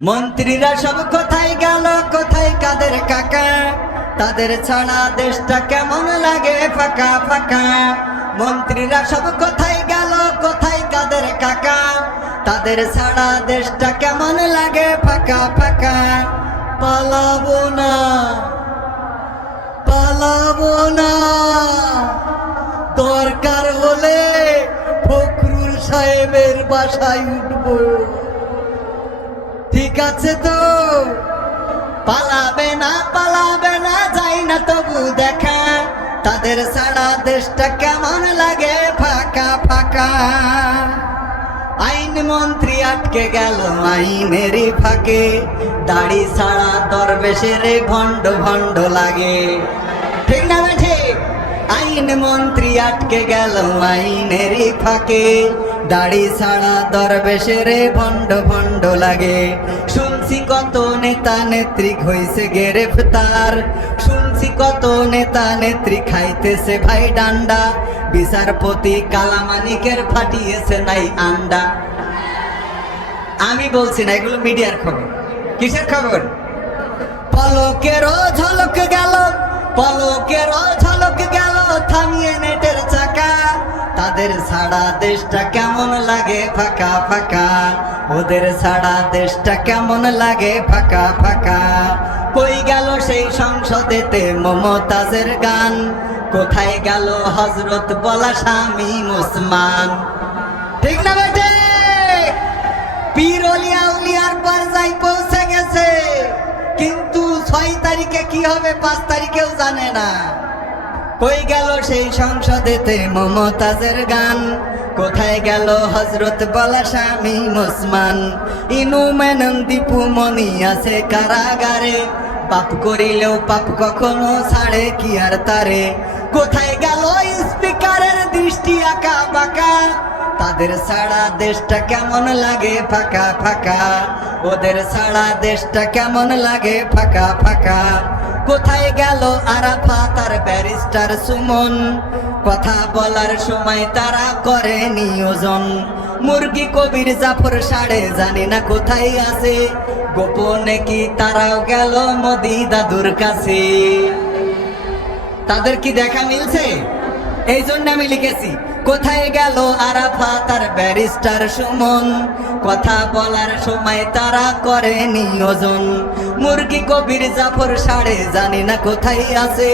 মন্ত্রীরা সব কোথায় গেল, কোথায় কাদের কাকা? তাদের ছাড়া দেশটা কেমন লাগে ফাঁকা ফাঁকা। মন্ত্রীরা সব কোথায় গেল, কোথায় কাদের কাকা? তাদের ছাড়া দেশটা কেমন লাগে ফাঁকা ফাঁকা। পালাবো না, পালাবো না, দরকার হলে ফখরুল সাহেবের বাসায় উঠবো। ঠিক আছে তো? পালাবে না, পালাবে না, যাই না তবু দেখা। তাদের ছাড়া দেশটা কেমন লাগে ফাঁকা ফাঁকা। আইন মন্ত্রী আটকে গেল আইনেরই ফাঁকে, দাড়ি ছাড়া দরবেশের ভণ্ড ভণ্ড লাগে। ঠিক না ঠিক? আইন মন্ত্রী আটকে গেল আইনেরই ফাঁকে, দাড়ি ছাড়া দরবেশের ভণ্ড ভণ্ড লাগে। শুনছি কত নেতা নেত্রী হইছে গ্রেফতার, শুনছি কত নেতা নেত্রী খাইতেছে ভাই ডান্ডা। বিচারপতি কালামানিকের ফাটিয়েছে নাই আন্ডা। আমি বলছি না, এগুলো মিডিয়ার খবর। কিসের খবর? পলকেরও ঝলক গেল, পলকেরও ঝলক গেল, থামিয়ে নেটের চাকা। তাদের ছাড়া দেশটা কেমন লাগে ফাঁকা ফাঁকা, ওদের ছাড়া দেশটা কেমন লাগে ফাঁকা ফাঁকা। কই গেল সেই সংসদেতে মমতাজের গান, কোথায় গেল হজরত বলা স্বামী মুসলমান। ঠিক না বেটে? পীর অলিয়া উলিয়ার পর্যায়ে পৌঁছে গেছে, কিন্তু 6 তারিখে কি হবে 5 তারিখেও জানে না। কই গেল সেই সংসদেতে মমতাজের গান, কোথায় গেল হজরত বলা স্বামী মুসলমান। ইনু মেনন দীপু মনি আছে কারাগারে, পাপ করিলেও পাপ কখনো ছাড়ে কি আর তারে। কোথায় গেল স্পিকারের দৃষ্টি আঁকা বাঁকা? তাদের ছাড়া দেশটা কেমন লাগে ফাঁকা ফাঁকা, ওদের ছাড়া দেশটা কেমন লাগে ফাঁকা ফাঁকা। কোথায় গেল আরাফাত আর ব্যারিস্টার সুমন? কথা বলার সময় তারা করে নিয়োজন। মুরগি কবির জাফর সাড়ে জানি না কোথায় আছে, গোপনে কি তারাও গেল মোদি দাদুর কাছে। তাদের কি দেখা মিলছে? এই জন্য আমি লিখেছি, কোথায় গেল আরাফাত আর ব্যারিস্টার সুমন? কথা বলার সময় তারা করে নিয়োজন। মুরগি কবির জাফর সাড়ে জানি না কোথায় আছে,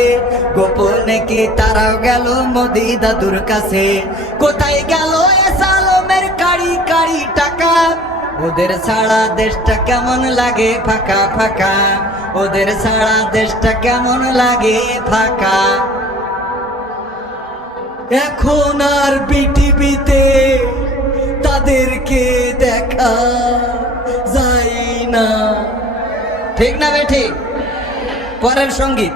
গোপনে কি তারাও গেল মোদি দাদুর কাছে। কোথায় গেল এসালমের কাড়ি কাড়ি টাকা? ওদের ছাড়া দেশটা কেমন লাগে ফাঁকা ফাঁকা, ওদের ছাড়া দেশটা কেমন লাগে ফাঁকা। এখন আর বিটিভিতে তাদেরকে দেখা যায় না। ঠিক না বে ঠিক? পরের সঙ্গীত।